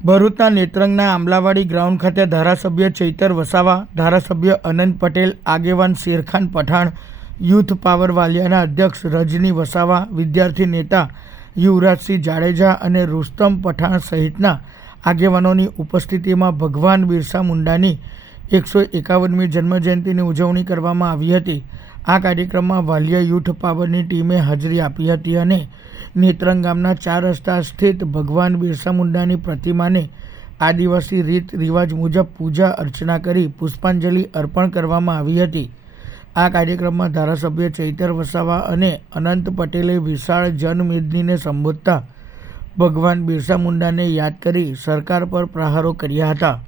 ભરૂચના નેત્રંગના આમલાવાડી ગ્રાઉન્ડ ખાતે ધારાસભ્ય ચૈતર વસાવા, ધારાસભ્ય અનંત પટેલ, આગેવાન શેરખાન પઠાણ, યુથ પાવર વાલિયાના અધ્યક્ષ રજની વસાવા, વિદ્યાર્થી નેતા યુવરાજસિંહ જાડેજા અને રુસ્તમ પઠાણ સહિતના આગેવાનોની ઉપસ્થિતિમાં ભગવાન બિરસા મુંડાની એકસો એકાવનમી જન્મજયંતિની ઉજવણી કરવામાં આવી હતી. આ કાર્યક્રમમાં વાલિયા યુથ પાવરની ટીમે હાજરી આપી હતી અને નેત્રંગ ગામના ચાર રસ્તા સ્થિત ભગવાન બિરસા મુંડાની પ્રતિમાને આદિવાસી રીત રિવાજ મુજબ પૂજા અર્ચના કરી પુષ્પાંજલિ અર્પણ કરવામાં આવી હતી. આ કાર્યક્રમમાં ધારાસભ્ય ચૈતર વસાવા અને અનંત પટેલે વિશાળ જનમેદનીને સંબોધતા ભગવાન બિરસા મુંડાને યાદ કરી સરકાર પર પ્રહારો કર્યા હતા.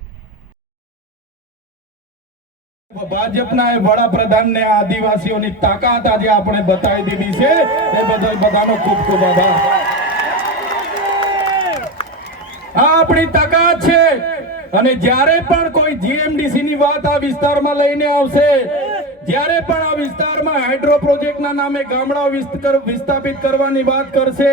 ભાજપના વડાપ્રધાનને આદિવાસીઓની તાકાત આજે આપણે બતાવી દીધી છે. એ બદલ બધાનો ખૂબ ખૂબ આભાર. આ આપણી તાકાત છે. અને જ્યારે પણ કોઈ જીએમડીસી ની વાત આ વિસ્તારમાં લઈને આવશે, જ્યારે પણ આ વિસ્તારમાં હાઇડ્રો પ્રોજેક્ટના નામે ગામડા વિસ્તાપિત કરવાની વાત કરશે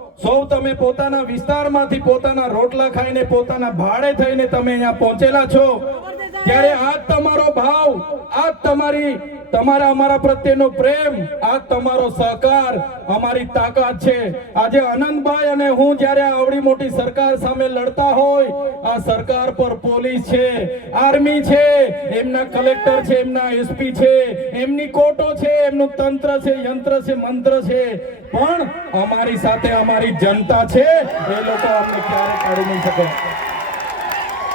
સૌ તમે પોતાના વિસ્તારમાંથી પોતાના રોટલા ખાઈને પોતાના ભાડે થઈને તમે અહીંયા પહોંચેલા છો. ત્યારે આ તમારો ભાવ, આ તમારી, તમારા, અમારા પ્રત્યેનો પ્રેમ, આ તમારો સહકાર, અમારી તાકાત છે. આજે આનંદભાઈ અને હું જ્યારે આવડી મોટી સરકાર સામે લડતા હોય, આ સરકાર પર પોલીસ છે, આર્મી છે, એમના કલેક્ટર છે, એમના એસપી છે, એમની કોર્ટો છે, એમનું તંત્ર છે, યંત્ર છે, મંત્ર છે. પણ અમારી સાથે અમારી જનતા છે, એ લોકો અમને ક્યારે કાઢી નહીં શકે.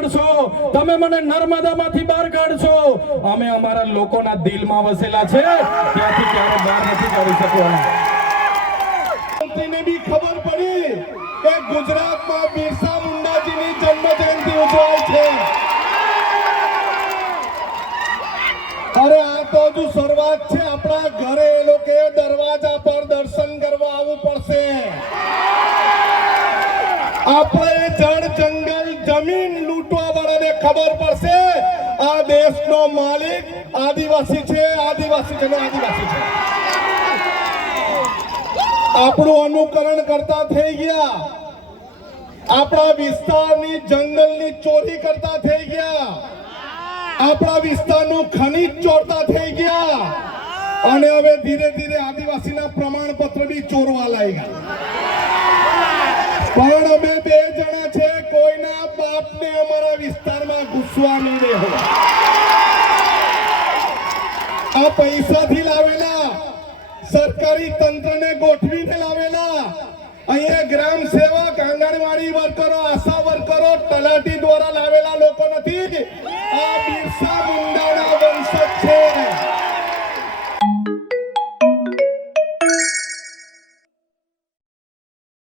કાઢશો. તમે મને નર્મદામાંથી બહાર કાઢશો. અમે અમારા લોકોના દિલમાં વસેલા છે. ત્યાંથી ક્યારે બહાર નથી કાઢી શકવાના. બી ખબર પડી કે ગુજરાતમાં બિરસા મુંડાજીની જન્મ જયંતિ ઉજવાય છે. અરે આ તો હજુ શરૂઆત છે. આપણા ઘરે એ લોકો દરવાજા લૂંટવા વાળાને ખબર પડશે. આ દેશનો માલિક આદિવાસી છે આદિવાસી છે આદિવાસી છે. આપણું અનુકરણ કરતા થઈ ગયા. આપણા વિસ્તારની જંગલની ચોરી કરતા થઈ ગયા. આપણા વિસ્તારનું ખનીજ ચોરતા થઈ ગયા. અને હવે ધીરે ધીરે આદિવાસીના પ્રમાણપત્ર બી ચોરવા લાગ્યા. આ પૈસાથી લાવેલા, સરકારી તંત્રને ગોઠવીને લાવેલા. અહીંયા ગ્રામ સેવક, આંગણવાડી વર્કરો, આશા વર્કરો, તલાટી દ્વારા લાવેલા લોકો નથી